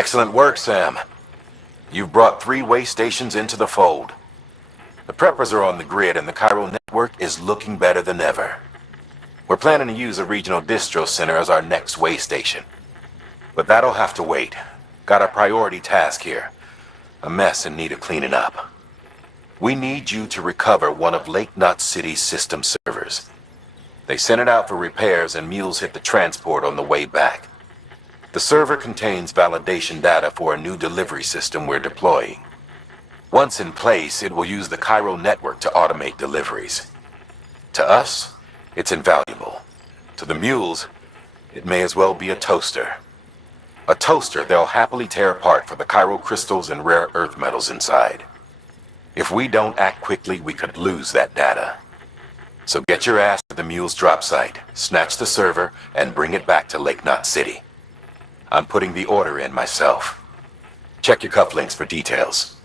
Excellent work, Sam. You've brought 3 way stations into the fold. The preppers are on the grid and the Cairo network is looking better than ever. We're planning to use a regional distro center as our next way station. But that'll have to wait. Got a priority task here. A mess in need of cleaning up. We need you to recover one of Lake Knot City's system servers. They sent it out for repairs and mules hit the transport on the way back. The server contains validation data for a new delivery system we're deploying. Once in place, it will use the Cairo network to automate deliveries. To us, it's invaluable. To the mules, it may as well be a toaster. A toaster they'll happily tear apart for the Cairo crystals and rare earth metals inside. If we don't act quickly, we could lose that data. So get your ass to the mule's drop site, snatch the server, and bring it back to Lake Knot City. I'm putting the order in myself. Check your cufflinks for details.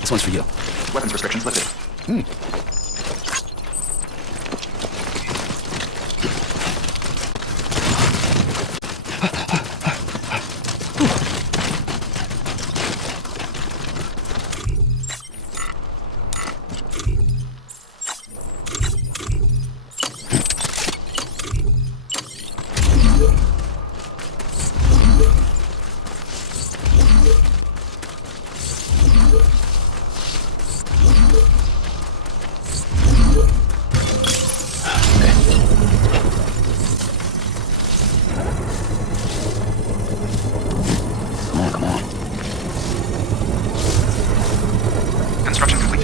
This one's for you. Weapons restrictions lifted. Construction complete.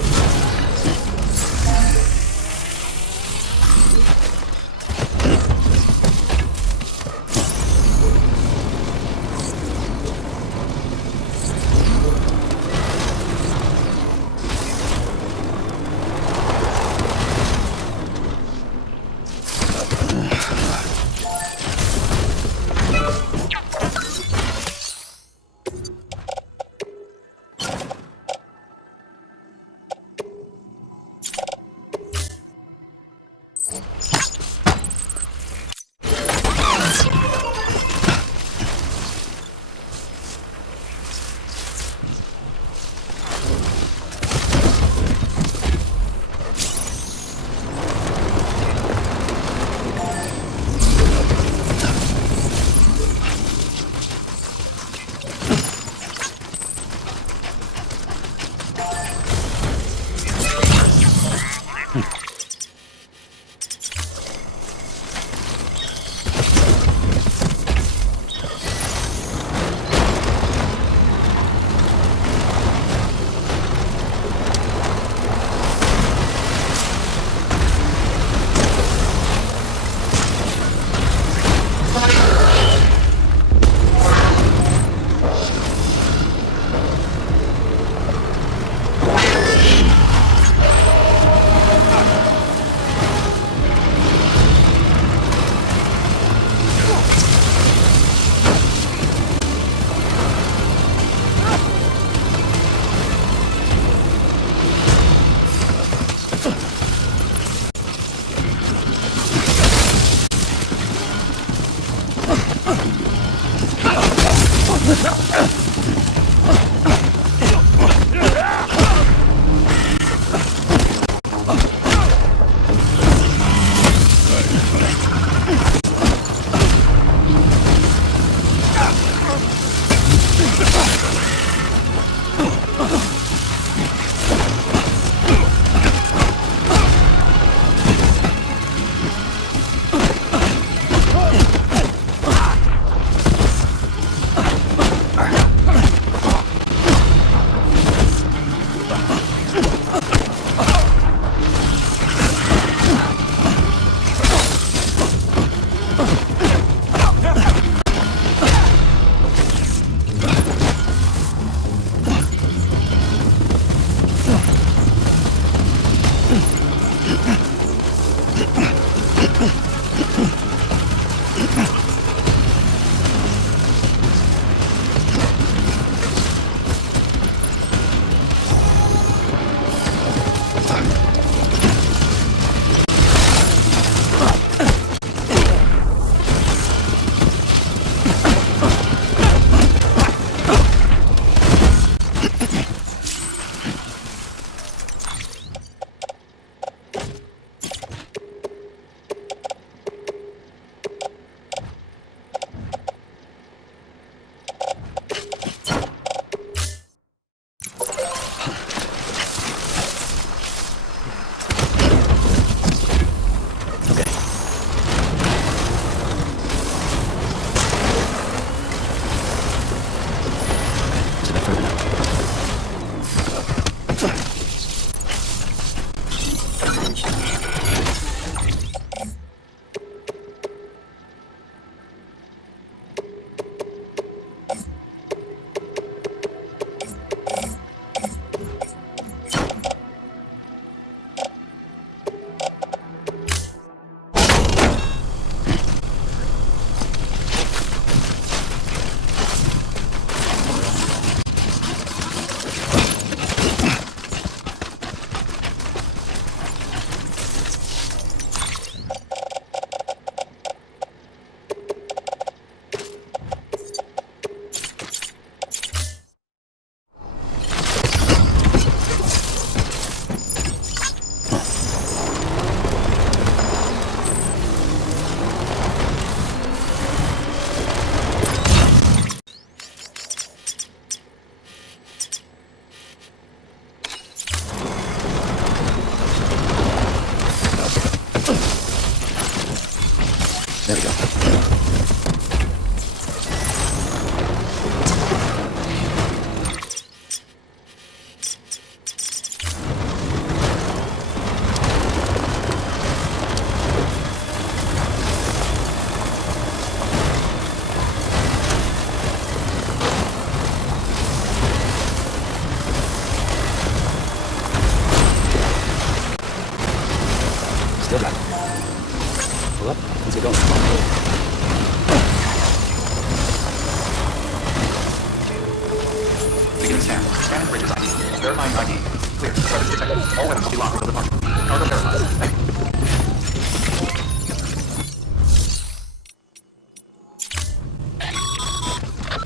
All weapons will be locked until departure. Cargo verified. Thank you.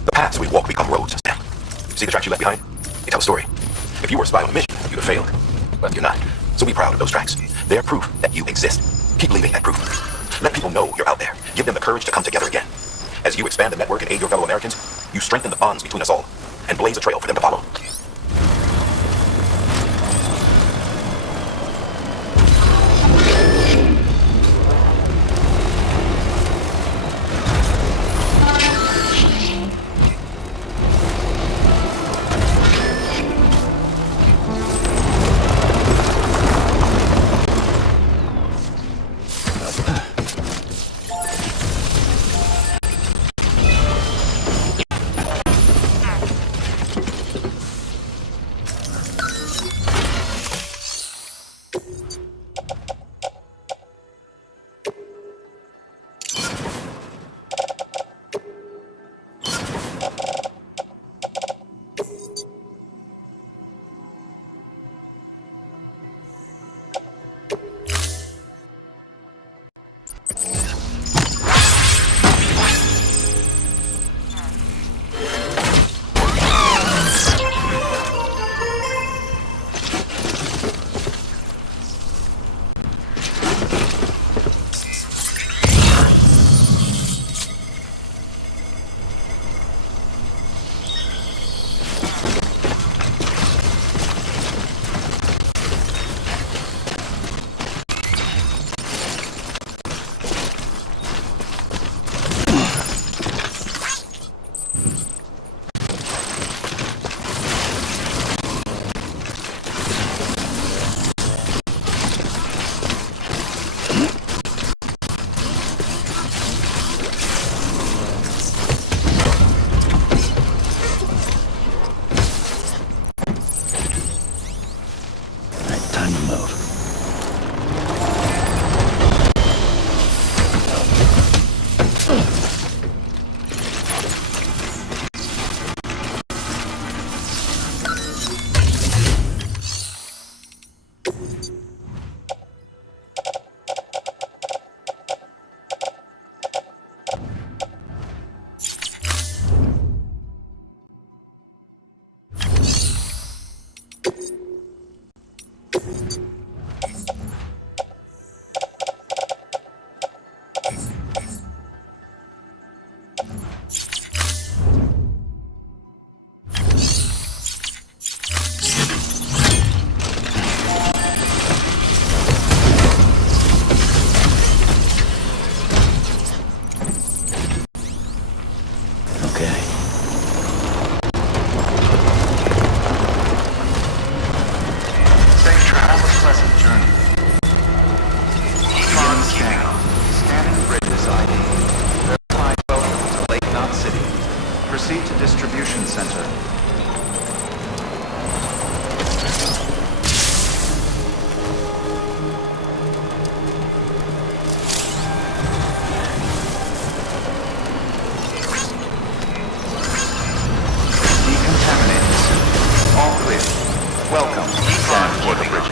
The paths we walk become roads, Sam. See the tracks you left behind? They tell a story. If you were a spy on a mission, you'd have failed. But you're not. So be proud of those tracks. They're proof that you exist. Keep leaving that proof. Let people know you're out there. Give them the courage to come together again. As you expand the network and aid your fellow Americans, you strengthen the bonds between us all and blaze a trail for them to follow. Proceed to distribution center. Decontaminated. All clear. Welcome. Stand for the bridges.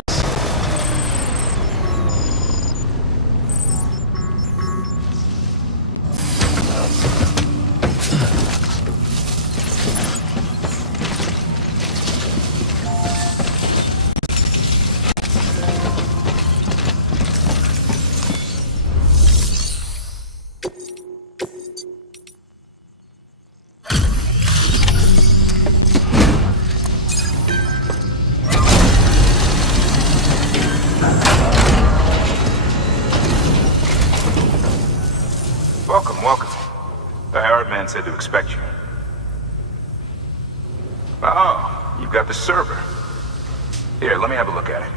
Welcome. The Herald man said to expect you. Oh, you've got the server. Here, let me have a look at it.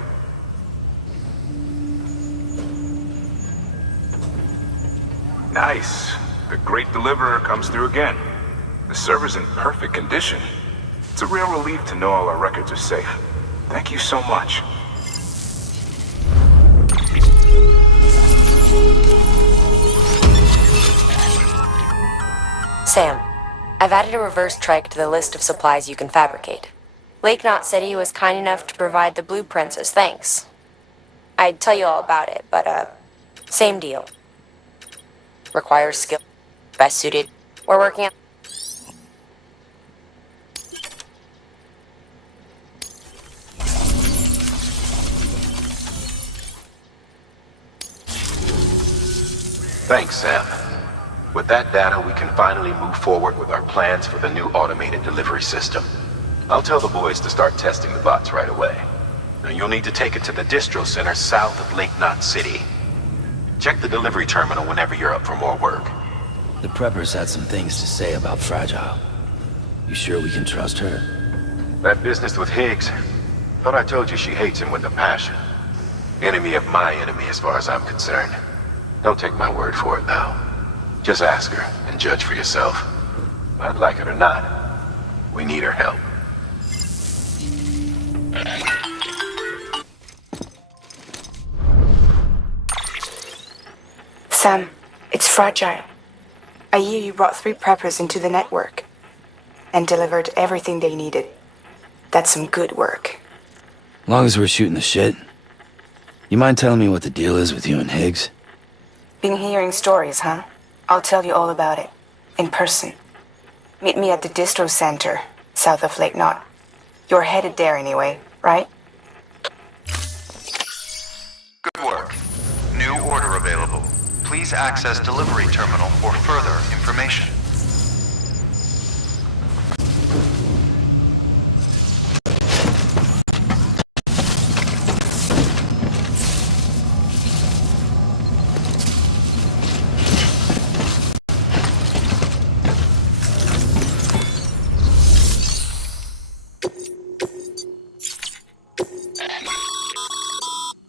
Nice. The Great Deliverer comes through again. The server's in perfect condition. It's a real relief to know all our records are safe. Thank you so much. Sam, I've added a reverse trike to the list of supplies you can fabricate. Lake Knot said he was kind enough to provide the blueprints as thanks. I'd tell you all about it, but, same deal. Requires skill. Best suited. We're working on... Thanks, Sam. With that data, we can finally move forward with our plans for the new automated delivery system. I'll tell the boys to start testing the bots right away. Now, you'll need to take it to the distro center south of Lake Knot City. Check the delivery terminal whenever you're up for more work. The preppers had some things to say about Fragile. You sure we can trust her? That business with Higgs, thought I told you she hates him with a passion. Enemy of my enemy as far as I'm concerned. Don't take my word for it, though. Just ask her and judge for yourself. I'd like it or not, we need her help. Sam, it's Fragile. I hear you brought 3 preppers into the network and delivered everything they needed. That's some good work. Long as we're shooting the shit. You mind telling me what the deal is with you and Higgs? Been hearing stories, huh? I'll tell you all about it. In person. Meet me at the distro center, south of Lake Knot. You're headed there anyway, right? Good work. New order available. Please access delivery terminal for further information.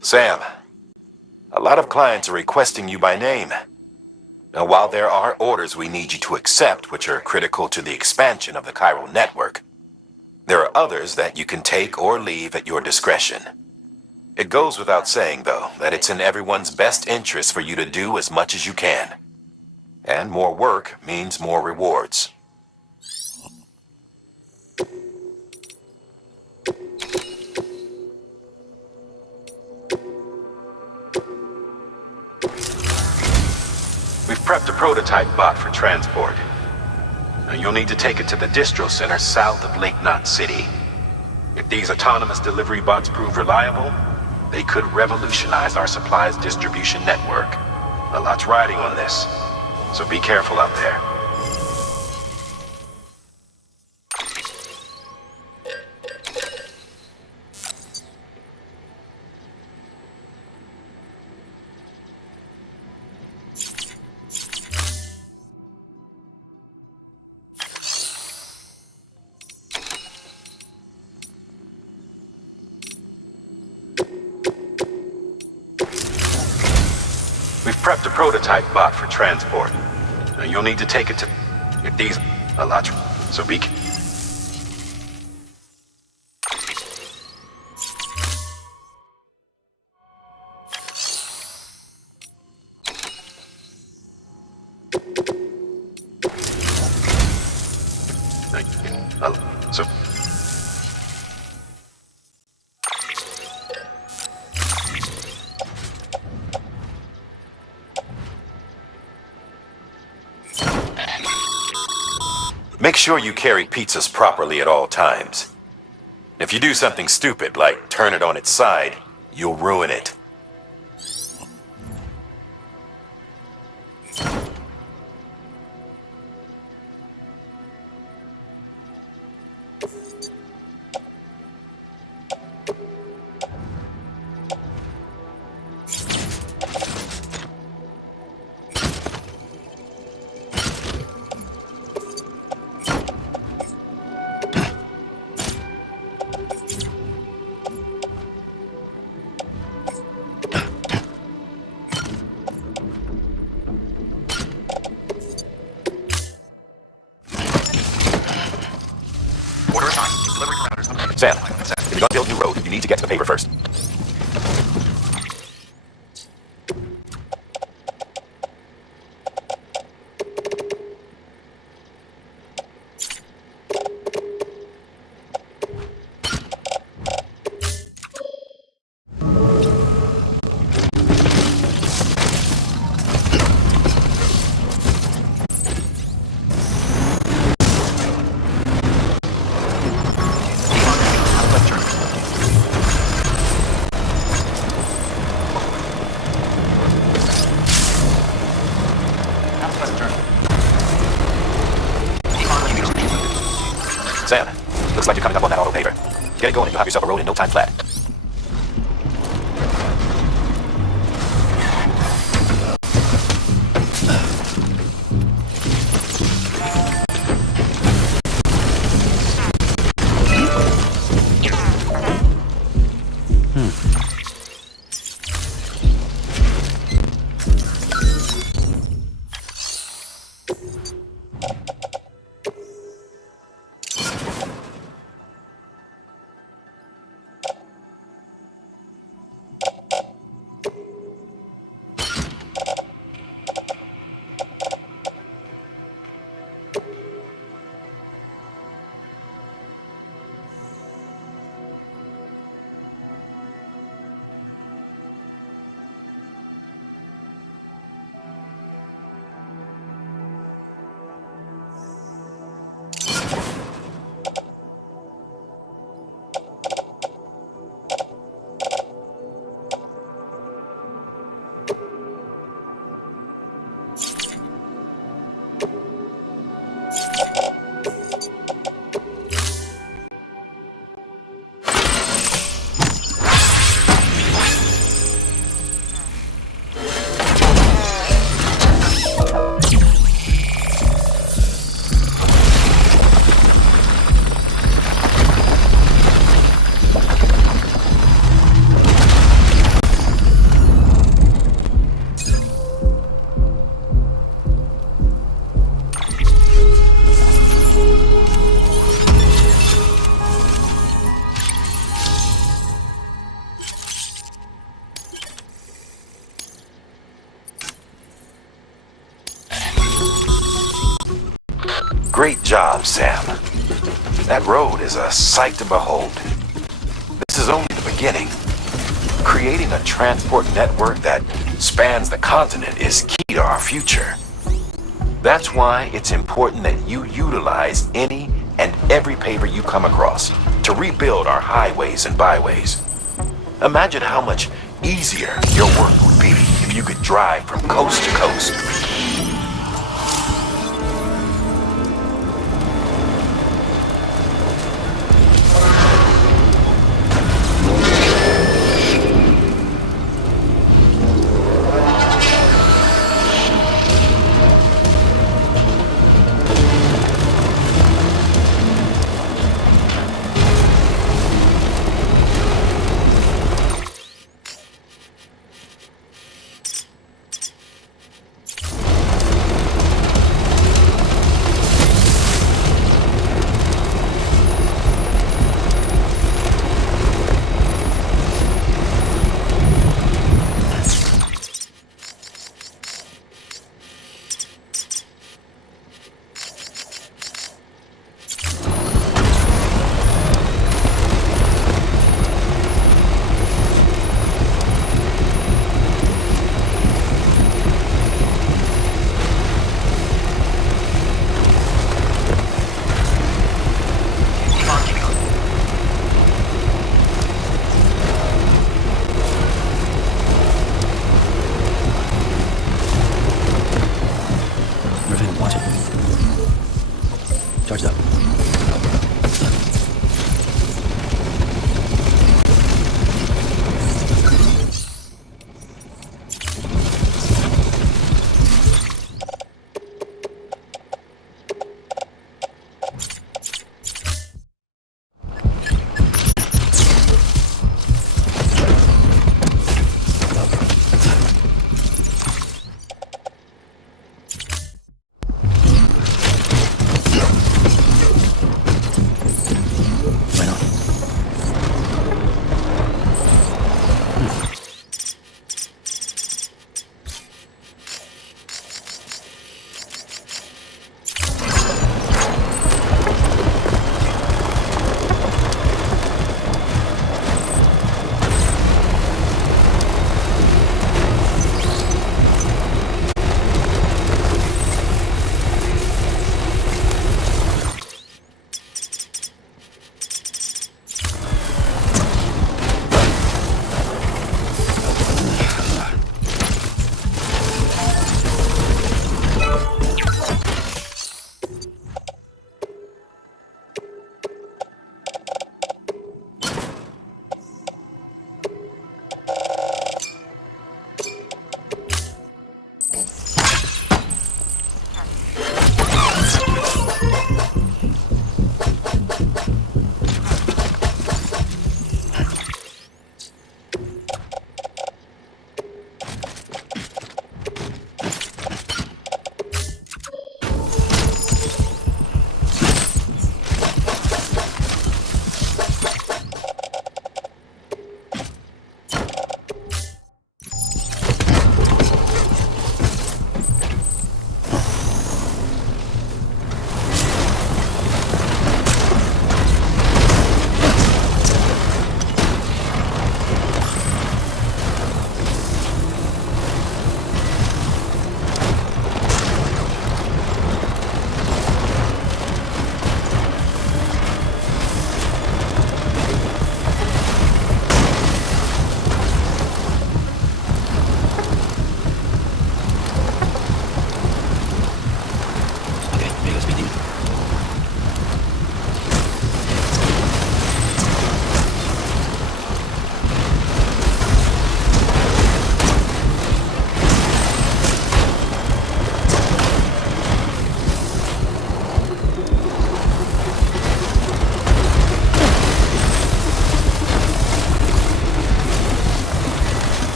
Sam, a lot of clients are requesting you by name. Now, while there are orders we need you to accept, which are critical to the expansion of the chiral network, there are others that you can take or leave at your discretion. It goes without saying, though, that it's in everyone's best interest for you to do as much as you can. And more work means more rewards. We've prepped a prototype bot for transport. Now, you'll need to take it to the distro center south of Lake Knot City. If these autonomous delivery bots prove reliable, they could revolutionize our supplies distribution network. A lot's riding on this, so be careful out there. We've prepped a prototype bot for transport. Now, you'll need to take it to... If these... A lot... So be... So... Make sure you carry pizzas properly at all times. If you do something stupid, like turn it on its side, you'll ruin it. Sam, if you're gonna build a new road, you need to get to the paper first. Sam, looks like you're coming up on that auto paver. Get it going and you'll have yourself a road in no time flat. Great job, Sam. That road is a sight to behold. This is only the beginning. Creating a transport network that spans the continent is key to our future. That's why it's important that you utilize any and every paper you come across to rebuild our highways and byways. Imagine how much easier your work would be if you could drive from coast to coast. Charge it up.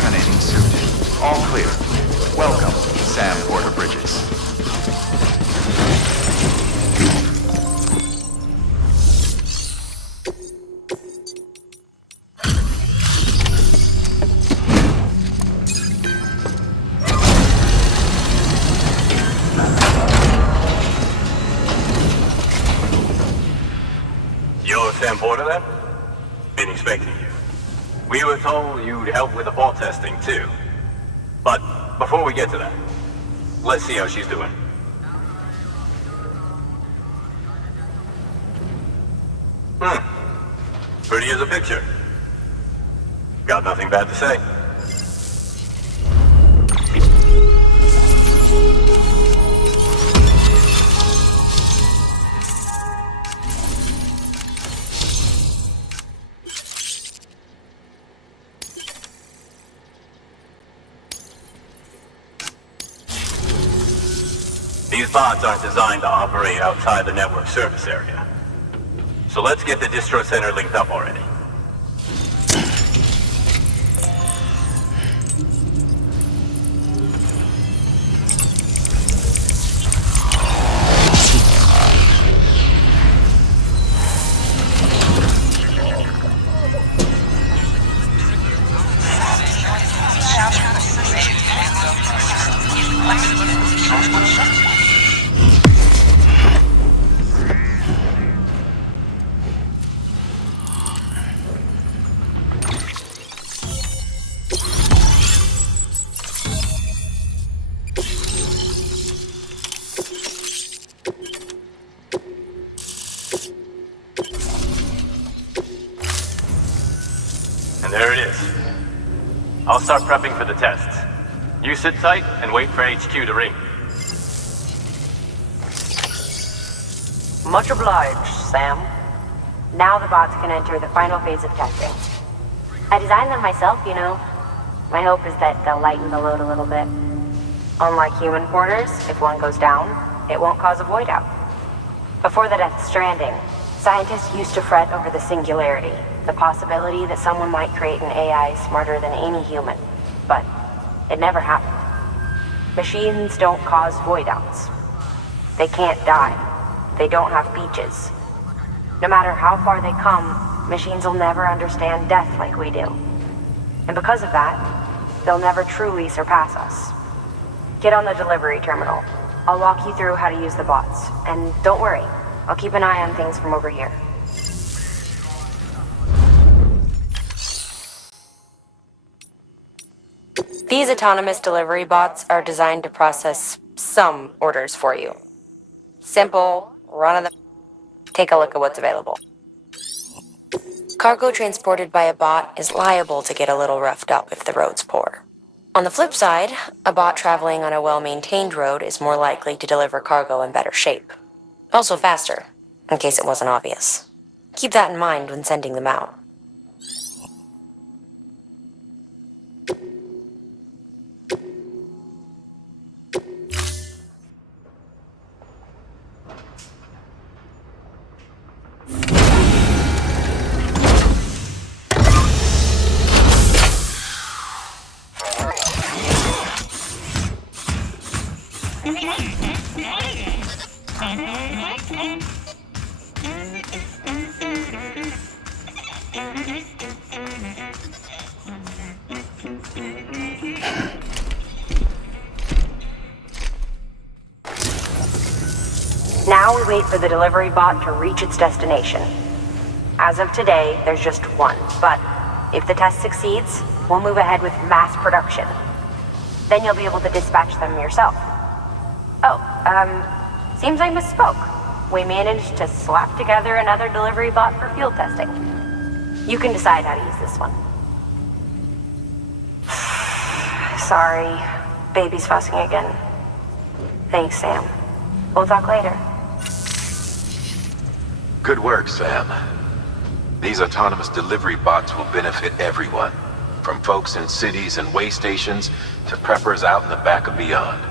Contaminating suit. All clear. Welcome, Sam Porter Bridges. You're Sam Porter then? Been expecting you. We were told you'd help with the bot testing too. But before we get to that, let's see how she's doing. Pretty as a picture. Got nothing bad to say. These bots aren't designed to operate outside the network service area. So let's get the distro center linked up already. And there it is. I'll start prepping for the tests. You sit tight and wait for HQ to ring. Much obliged, Sam. Now the bots can enter the final phase of testing. I designed them myself, you know. My hope is that they'll lighten the load a little bit. Unlike human porters, if one goes down, it won't cause a void out. Before the death Stranding, scientists used to fret over the singularity, the possibility that someone might create an AI smarter than any human. But it never happened. Machines don't cause void outs. They can't die. They don't have beaches. No matter how far they come, machines will never understand death like we do. And because of that, they'll never truly surpass us. Get on the delivery terminal. I'll walk you through how to use the bots. And don't worry, I'll keep an eye on things from over here. These autonomous delivery bots are designed to process some orders for you. Simple, run-of-the... Take a look at what's available. Cargo transported by a bot is liable to get a little roughed up if the road's poor. On the flip side, a bot traveling on a well-maintained road is more likely to deliver cargo in better shape. Also faster, in case it wasn't obvious. Keep that in mind when sending them out. Now we wait for the delivery bot to reach its destination. As of today, there's just one, but if the test succeeds, we'll move ahead with mass production. Then you'll be able to dispatch them yourself. Seems I misspoke. We managed to slap together another delivery bot for field testing. You can decide how to use this one. Sorry, baby's fussing again. Thanks, Sam. We'll talk later. Good work, Sam. These autonomous delivery bots will benefit everyone, from folks in cities and way stations to preppers out in the back and beyond.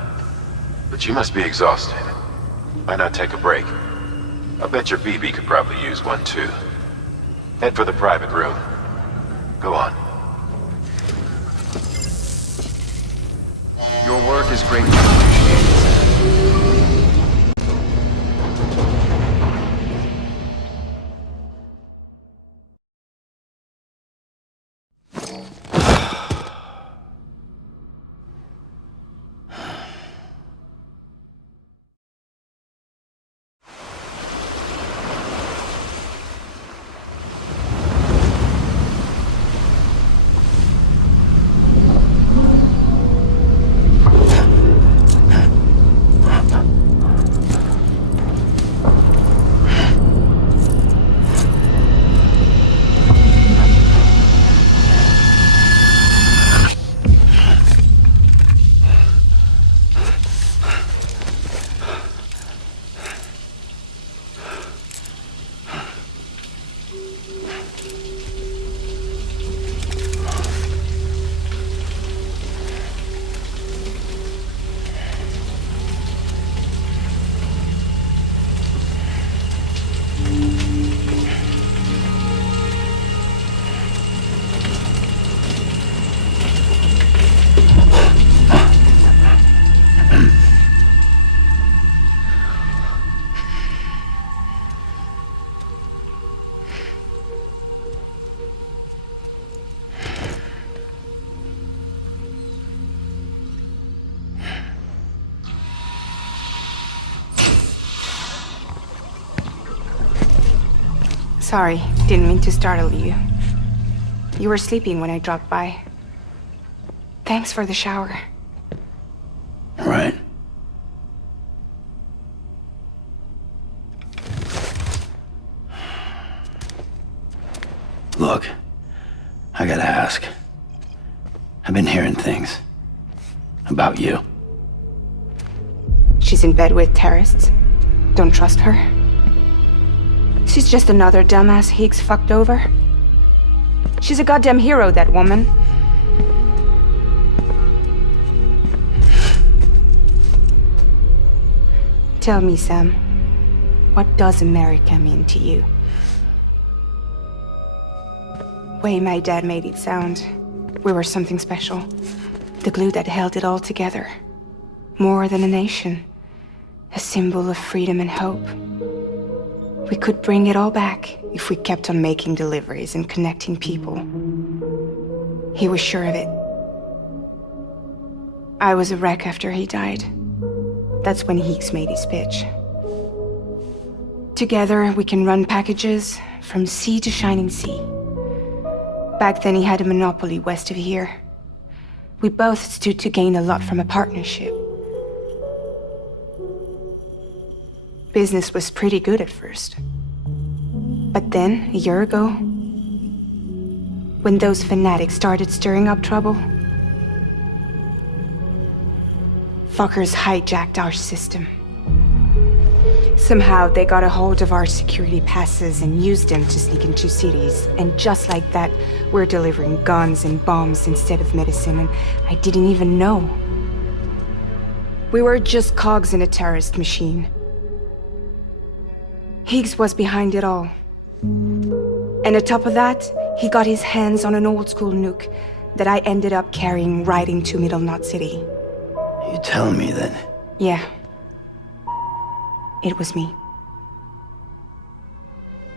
But you must be exhausted. Why not take a break? I bet your BB could probably use one too. Head for the private room. Go on. is greatly appreciated, Sam. Sorry, didn't mean to startle you. You were sleeping when I dropped by. Thanks for the shower. Right. Look, I gotta ask. I've been hearing things about you. She's in bed with terrorists. Don't trust her. She's just another dumbass Higgs fucked over. She's a goddamn hero, that woman. Tell me, Sam, what does America mean to you? Way my dad made it sound, we were something special. The glue that held it all together. More than a nation. A symbol of freedom and hope. We could bring it all back if we kept on making deliveries and connecting people. He was sure of it. I was a wreck after he died. That's when Higgs made his pitch. Together, we can run packages from sea to shining sea. Back then, he had a monopoly west of here. We both stood to gain a lot from a partnership. Business was pretty good at first. But then, a year ago, when those fanatics started stirring up trouble, fuckers hijacked our system. Somehow, they got a hold of our security passes and used them to sneak into cities. And just like that, we're delivering guns and bombs instead of medicine, and I didn't even know. We were just cogs in a terrorist machine. Higgs was behind it all. And on top of that, he got his hands on an old-school nuke that I ended up carrying right into Middle Knot City. You telling me that? Yeah. It was me.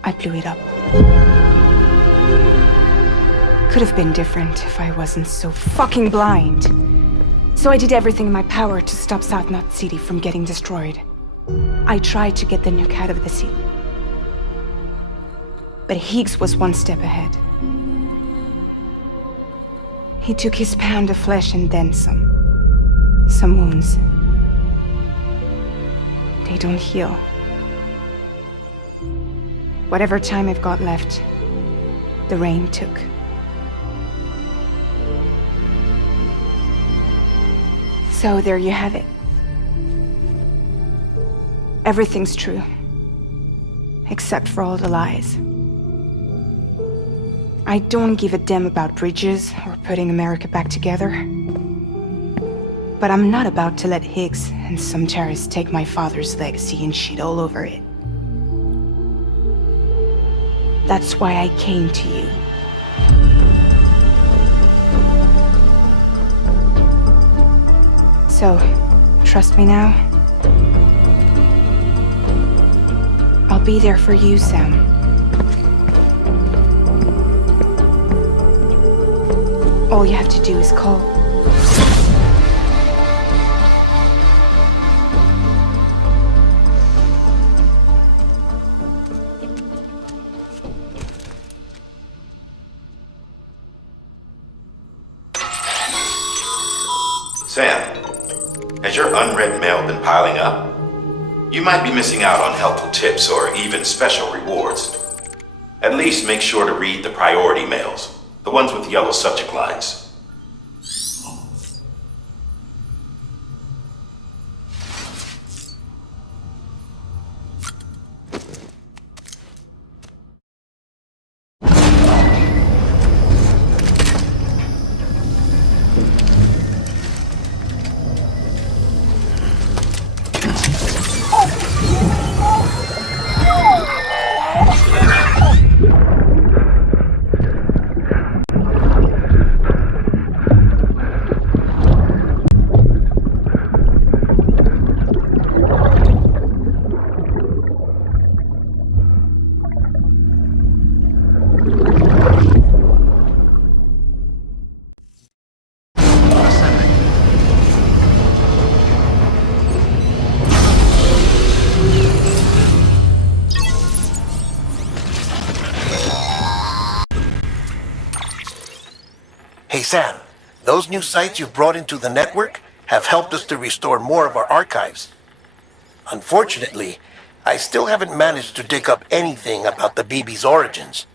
I blew it up. Could have been different if I wasn't so fucking blind. So I did everything in my power to stop South Knot City from getting destroyed. I tried to get the nuke out of the city. But Higgs was one step ahead. He took his pound of flesh and then some. Some wounds. They don't heal. Whatever time I've got left, the rain took. So there you have it. Everything's true. Except for all the lies. I don't give a damn about bridges or putting America back together. But I'm not about to let Higgs and some terrorists take my father's legacy and shit all over it. That's why I came to you. So, trust me now? I'll be there for you, Sam. All you have to do is call. Sam, has your unread mail been piling up? You might be missing out on helpful tips or even special rewards. At least make sure to read the priority mails, the ones with yellow subject lines. Hey Sam, those new sites you've brought into the network have helped us to restore more of our archives. Unfortunately, I still haven't managed to dig up anything about the BB's origins.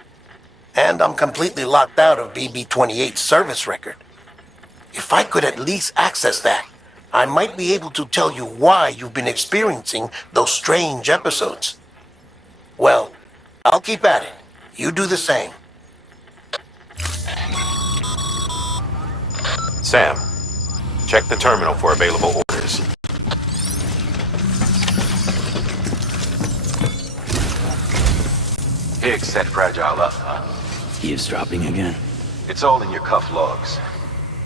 And I'm completely locked out of BB-28's service record. If I could at least access that, I might be able to tell you why you've been experiencing those strange episodes. Well, I'll keep at it. You do the same. Sam, check the terminal for available orders. Higgs set Fragile up, huh? Eavesdropping again? It's all in your cuff logs.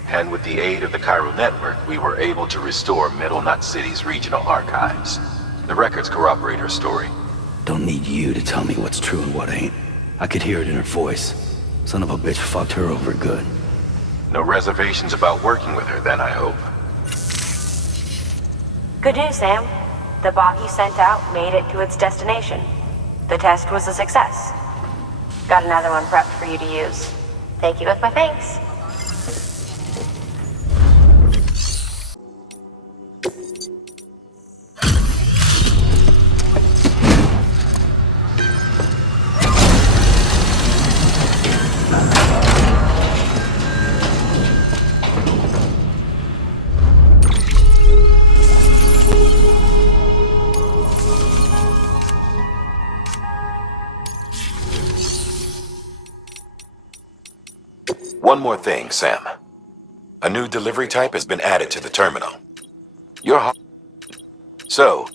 And with the aid of the Cairo network, we were able to restore Middle Knot City's regional archives. The records corroborate her story. Don't need you to tell me what's true and what ain't. I could hear it in her voice. Son of a bitch fucked her over good. No reservations about working with her then, I hope. Good news, Sam. The bot you sent out made it to its destination. The test was a success. Got another one prepped for you to use. Take you with my thanks. One more thing, Sam. A new delivery type has been added to the terminal. So,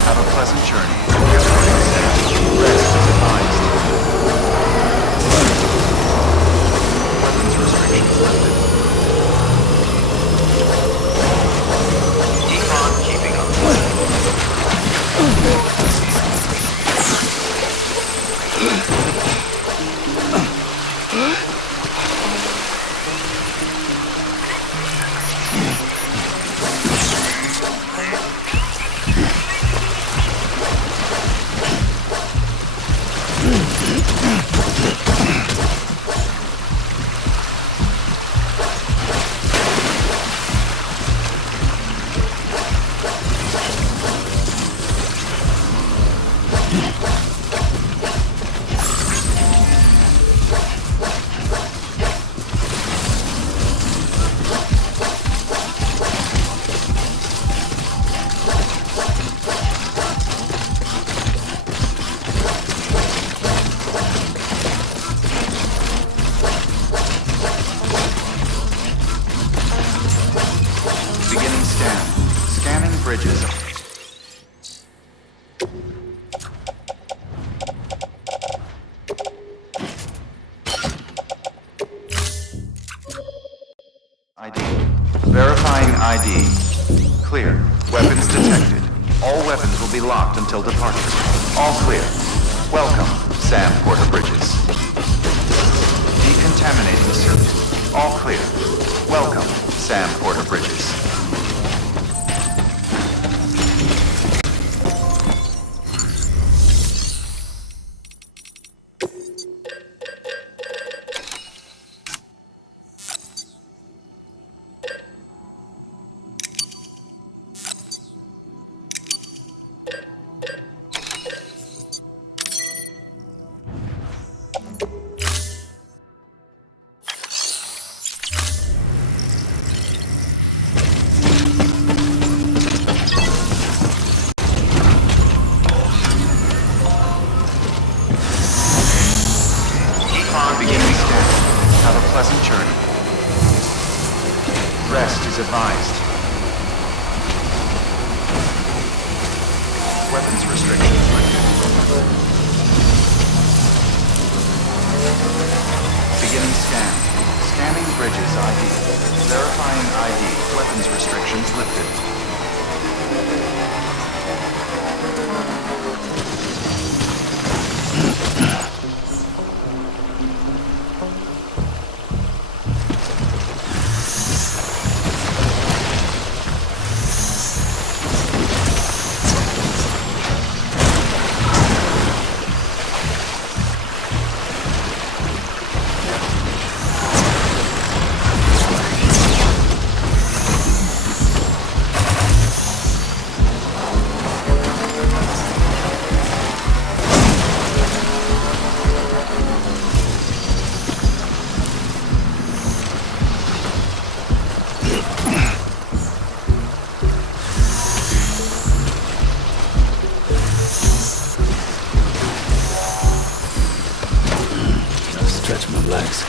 Have a pleasant journey. Rest as advised. Weapons restrictions lifted. Decon keeping up. bridges. ID. Verifying ID. Clear. Weapons detected. All weapons will be locked until departure. All clear. Welcome, Sam Porter Bridges. Decontaminating suit. All clear. Welcome, Sam Porter Bridges. Beginning scan. Have a pleasant journey. Rest is advised. Weapons restrictions lifted. Beginning scan. Scanning bridges ID. Verifying ID. Weapons restrictions lifted. Stretch my legs.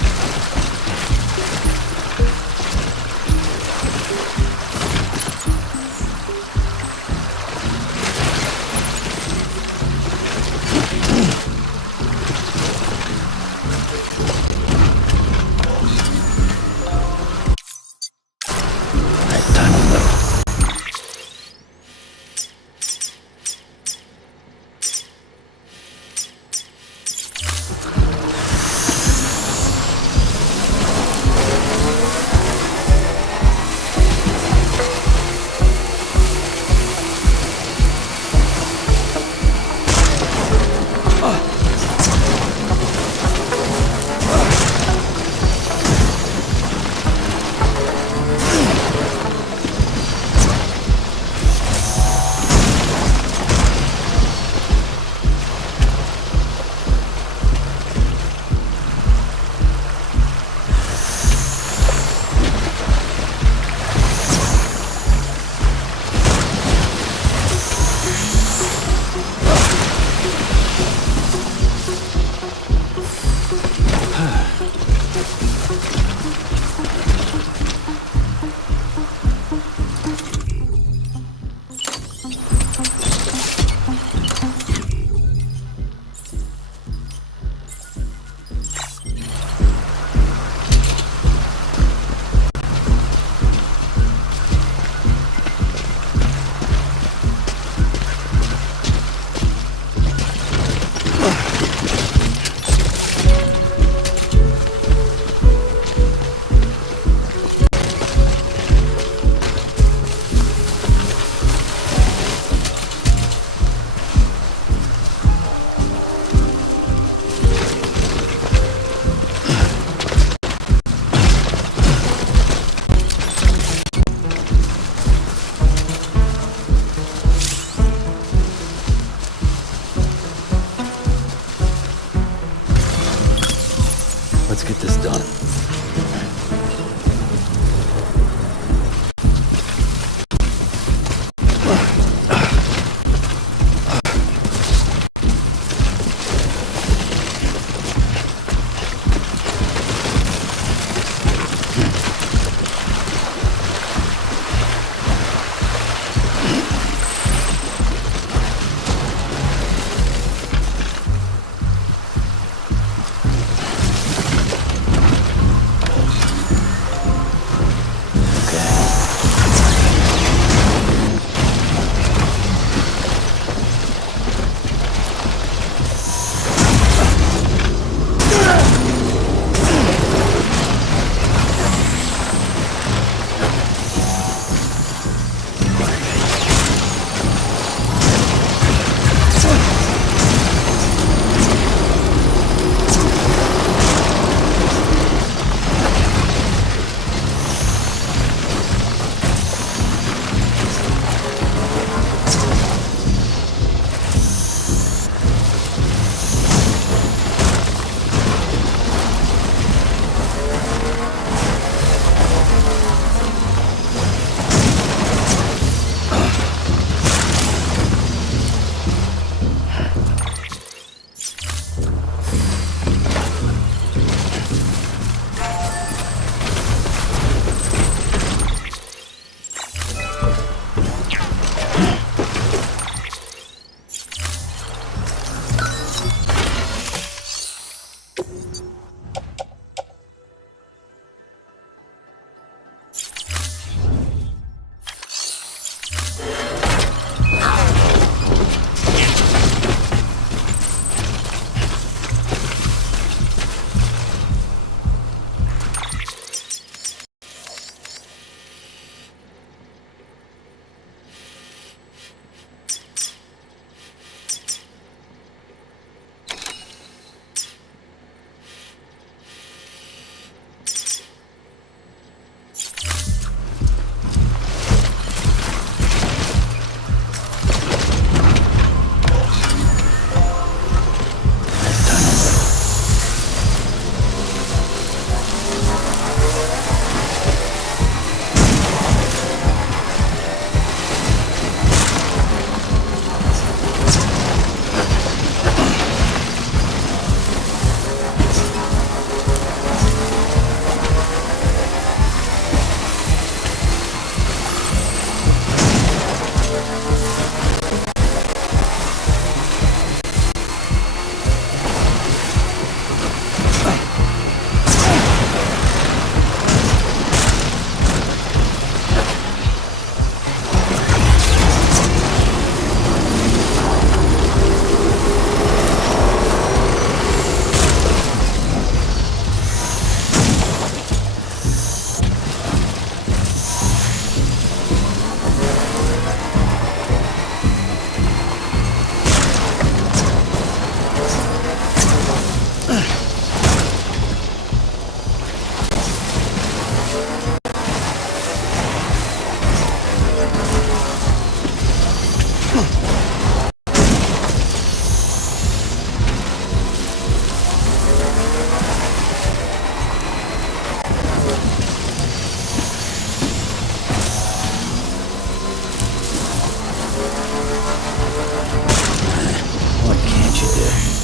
what you did.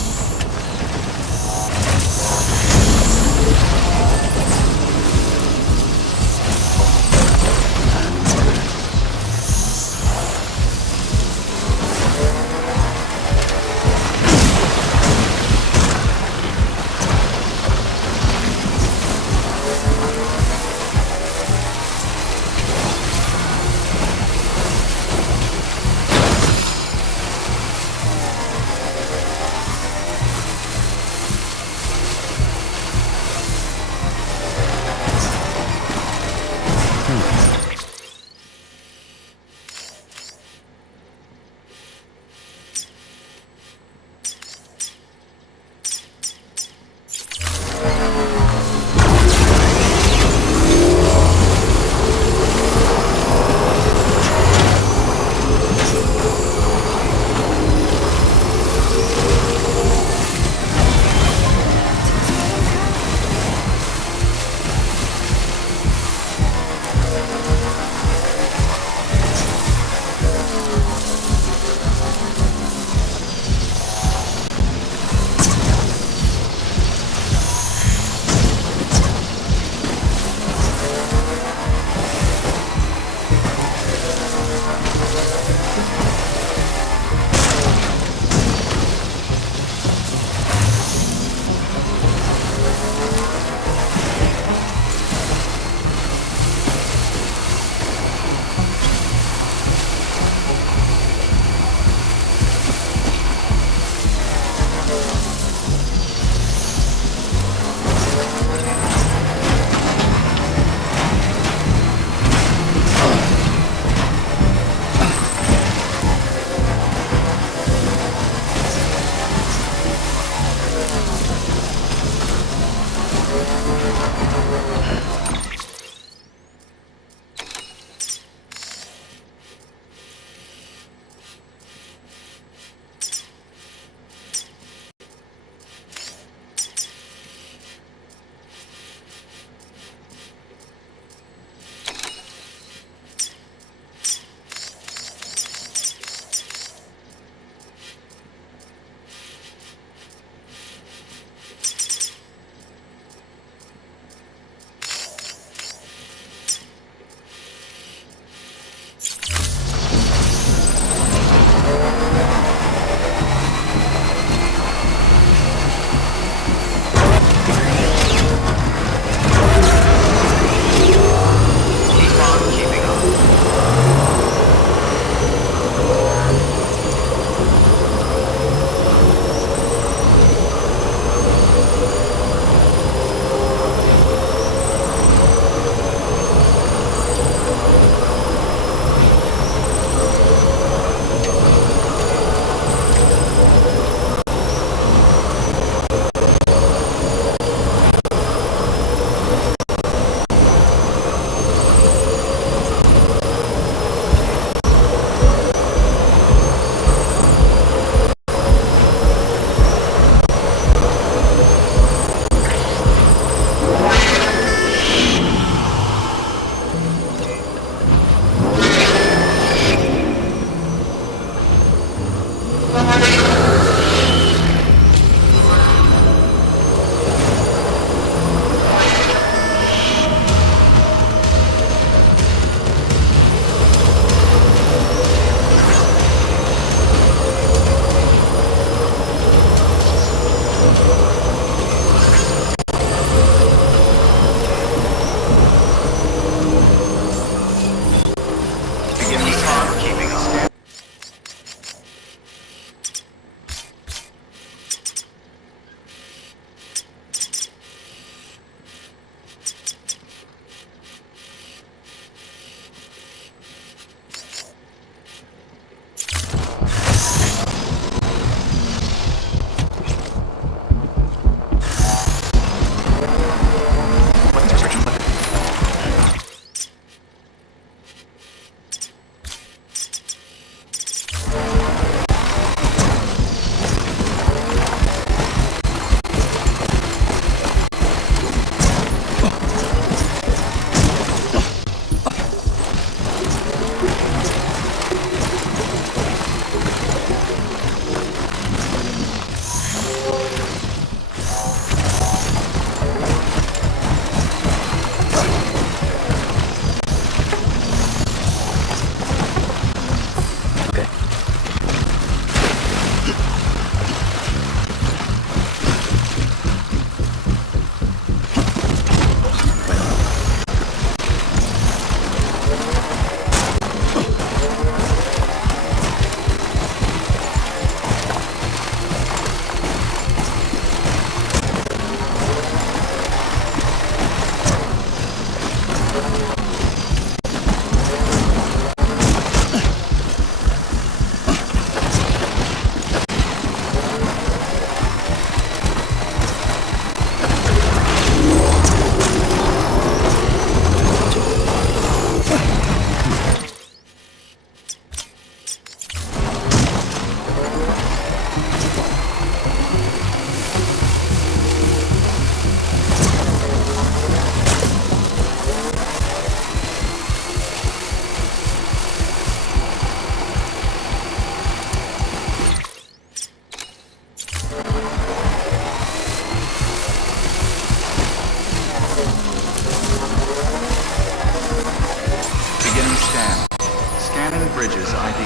Bridges ID.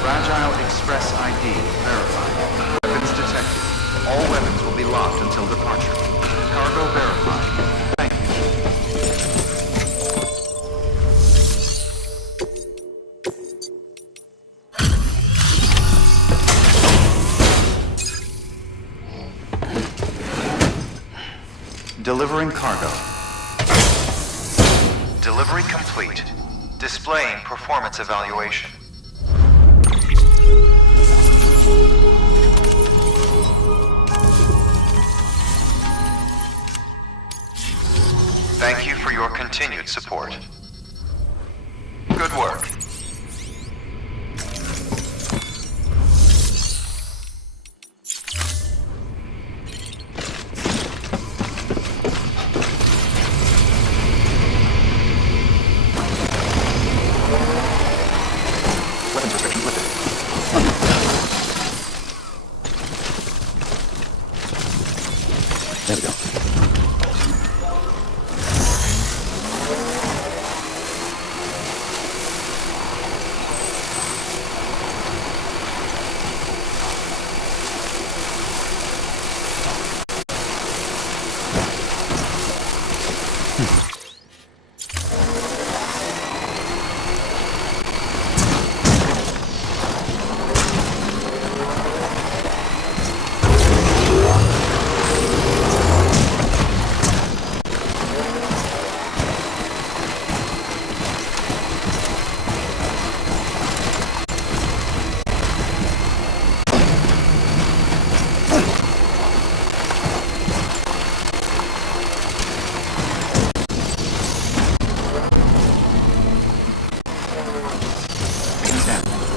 Fragile Express ID verified. Weapons detected. All weapons will be locked until departure. Cargo verified. Thank you. Delivering cargo. Delivery complete. Displaying performance evaluation. Thank you for your continued support. Good work. Weapons restrictions lifted. There we go.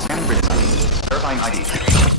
Scanning Bridges ID. Verifying ID.